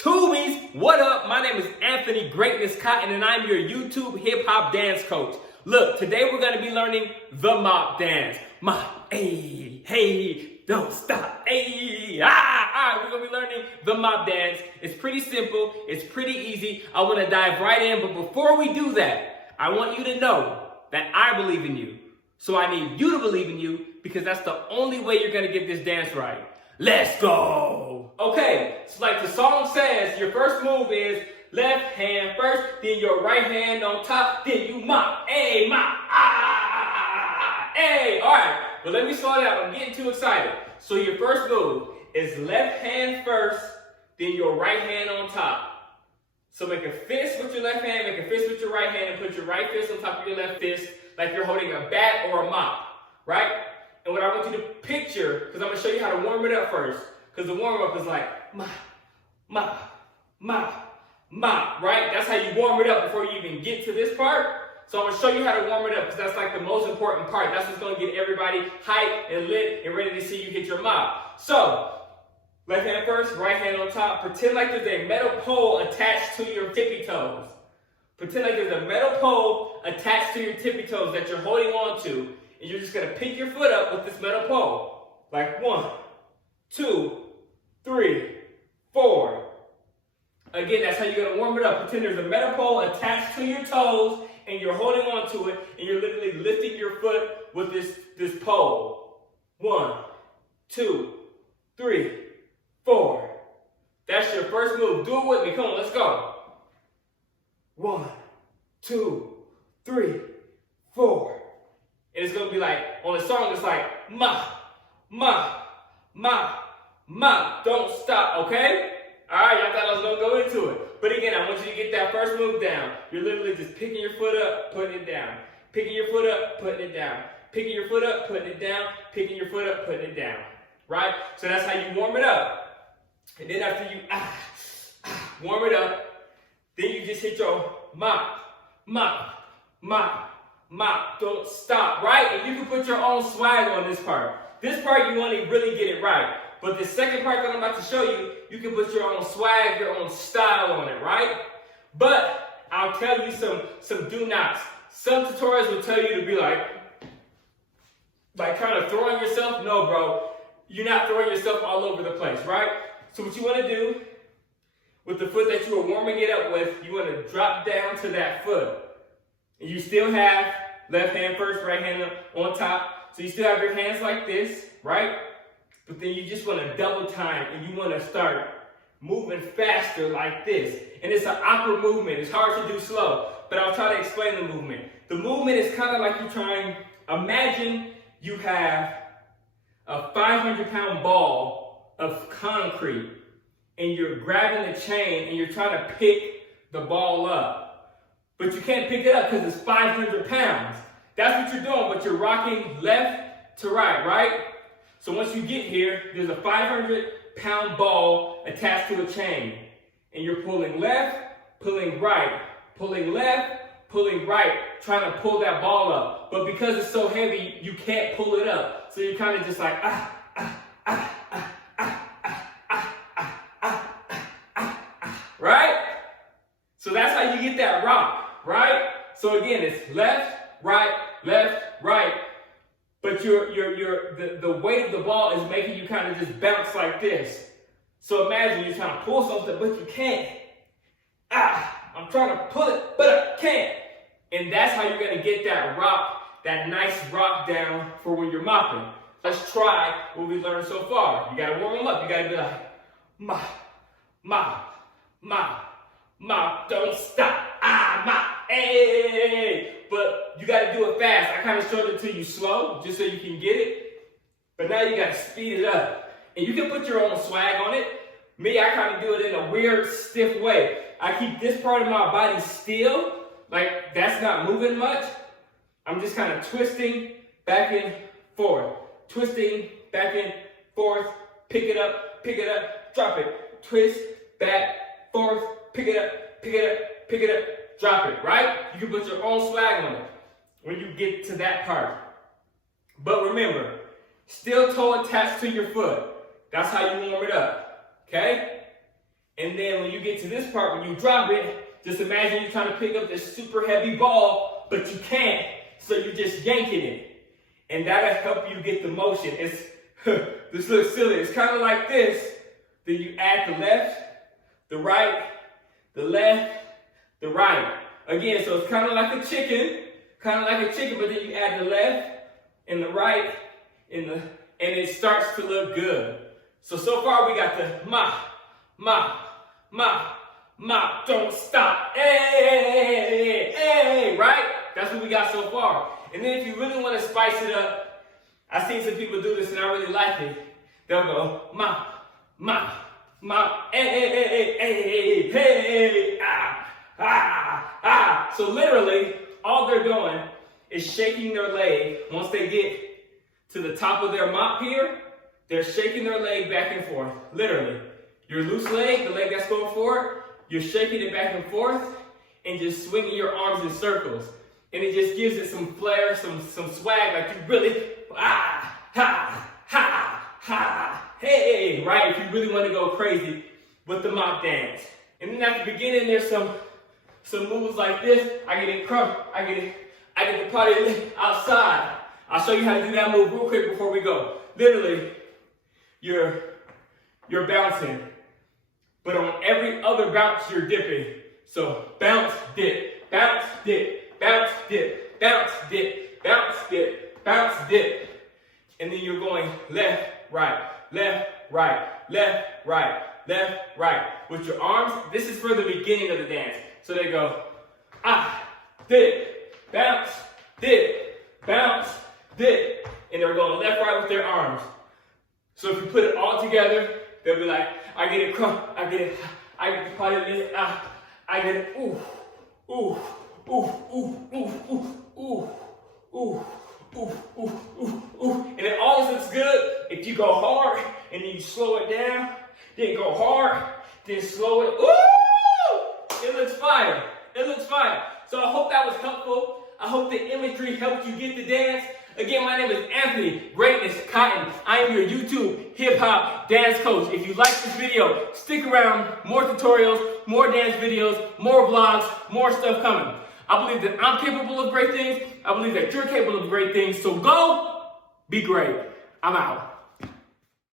Tubies, what up? My name is Anthony Greatness Cotton and I'm your YouTube hip hop dance coach. Look, today we're going to be learning the mop dance. Mop, hey, hey, don't stop, hey, ah. We're going to be learning the mop dance. It's pretty simple. It's pretty easy. I want to dive right in, but before we do that, I want you to know that I believe in you. So I need you to believe in you because that's the only way you're going to get this dance right. Let's go. Okay, so like the song says, your first move is left hand first, then your right hand on top, then you mop, hey, mop, hey. All right, but let me slow down. I'm getting too excited. So your first move is left hand first, then your right hand on top. So make a fist with your left hand, make a fist with your right hand, and put your right fist on top of your left fist like you're holding a bat or a mop, right? And what I want you to picture, because I'm going to show you how to warm it up first, because the warm-up is like, mop, mop, mop, mop, right? That's how you warm it up before you even get to this part. So I'm going to show you how to warm it up, because that's like the most important part. That's what's going to get everybody hyped and lit and ready to see you hit your mop. So, left hand first, right hand on top. Pretend like there's a metal pole attached to your tippy toes. Pretend like there's a metal pole attached to your tippy toes that you're holding on to. And you're just going to pick your foot up with this metal pole. Like 1, 2, 3, 4. Again, that's how you're going to warm it up. Pretend there's a metal pole attached to your toes and you're holding on to it and you're literally lifting your foot with this pole. 1, 2, 3, 4. That's your first move. Do it with me. Come on, let's go. 1, 2, 3, 4. And it's going to be like, on the song, it's like, mop, mop, mop, mop. Don't stop, okay? All right, y'all thought I was going to go into it. But again, I want you to get that first move down. You're literally just picking your foot up, putting it down. Picking your foot up, putting it down. Picking your foot up, putting it down. Picking your foot up, putting it down. Right? So that's how you warm it up. And then after you warm it up, then you just hit your mop, mop, mop. Mop, don't stop, right? And you can put your own swag on this part. This part, you want to really get it right. But the second part that I'm about to show you, you can put your own swag, your own style on it, right? But I'll tell you some do-nots. Some tutorials will tell you to be like kind of throwing yourself. No, bro. You're not throwing yourself all over the place, right? So what you want to do with the foot that you are warming it up with, you want to drop down to that foot. And you still have left hand first, right hand on top. So you still have your hands like this, right? But then you just want to double time and you want to start moving faster like this. And it's an awkward movement. It's hard to do slow, but I'll try to explain the movement. The movement is kind of like you're trying, imagine you have a 500-pound ball of concrete and you're grabbing the chain and you're trying to pick the ball up. But you can't pick it up because it's 500 pounds. That's what you're doing, but you're rocking left to right, right? So once you get here, there's a 500-pound ball attached to a chain. And you're pulling left, pulling right, pulling left, pulling right, trying to pull that ball up. But because it's so heavy, you can't pull it up. So you're kind of just like, right? So that's how you get that rock. Right? So again, it's left, right, but the weight of the ball is making you kind of just bounce like this. So imagine you're trying to pull something, but you can't. I'm trying to pull it, but I can't. And that's how you're going to get that rock, that nice rock down for when you're mopping. Let's try what we learned so far. You got to warm them up. You got to be like, mop, mop, mop, mop, don't stop. Mop, hey, but you got to do it fast. I kind of showed it to you slow, just so you can get it. But now you got to speed it up. And you can put your own swag on it. Me, I kind of do it in a weird, stiff way. I keep this part of my body still, like that's not moving much. I'm just kind of twisting back and forth. Twisting back and forth. Pick it up, drop it. Twist, back, forth, pick it up, pick it up, pick it up. Drop it, right? You can put your own swag on it when you get to that part. But remember, steel toe attached to your foot. That's how you warm it up, okay? And then when you get to this part, when you drop it, just imagine you're trying to pick up this super heavy ball, but you can't, so you're just yanking it. And that'll help you get the motion. It's, this looks silly. It's kind of like this. Then you add the left, the right, the left, the right. Again, so it's kind of like a chicken, but then you add the left and the right, and it starts to look good. So far we got the mop, mop, mop, mop, don't stop, hey, hey, right? That's what we got so far. And then if you really want to spice it up, I've seen some people do this and I really like it. They'll go mop, mop, mop, hey, hey, hey, hey, hey, hey, ah, ah, ah. So literally, all they're doing is shaking their leg. Once they get to the top of their mop here, they're shaking their leg back and forth. Literally. Your loose leg, the leg that's going forward, you're shaking it back and forth and just swinging your arms in circles. And it just gives it some flair, some swag, like you really, ah, ha, ha, ha, hey, right? If you really want to go crazy with the mop dance. And then at the beginning, there's some moves like this. I get the party outside. I'll show you how to do that move real quick before we go. Literally, you're bouncing, but on every other bounce, you're dipping. So bounce, dip, bounce, dip, bounce, dip, bounce, dip, bounce, dip, bounce, dip. And then you're going left, right, left, right, left, right, left, right. With your arms, this is for the beginning of the dance. So they go, ah, dip, bounce, dip, bounce, dip. And they're going left, right with their arms. So if you put it all together, they'll be like, I get it crump, I get the party lit, ah, I get it, ooh, ooh, ooh, ooh, ooh, ooh, ooh, ooh, ooh, ooh, ooh, ooh. And it always looks good if you go hard and then you slow it down, then go hard, then slow it, ooh! It looks fire, it looks fire. So I hope that was helpful. I hope the imagery helped you get the dance. Again, my name is Anthony Greatness Cotton. I am your YouTube hip-hop dance coach. If you like this video, stick around. More tutorials, more dance videos, more vlogs, more stuff coming. I believe that I'm capable of great things. I believe that you're capable of great things. So go be great. I'm out.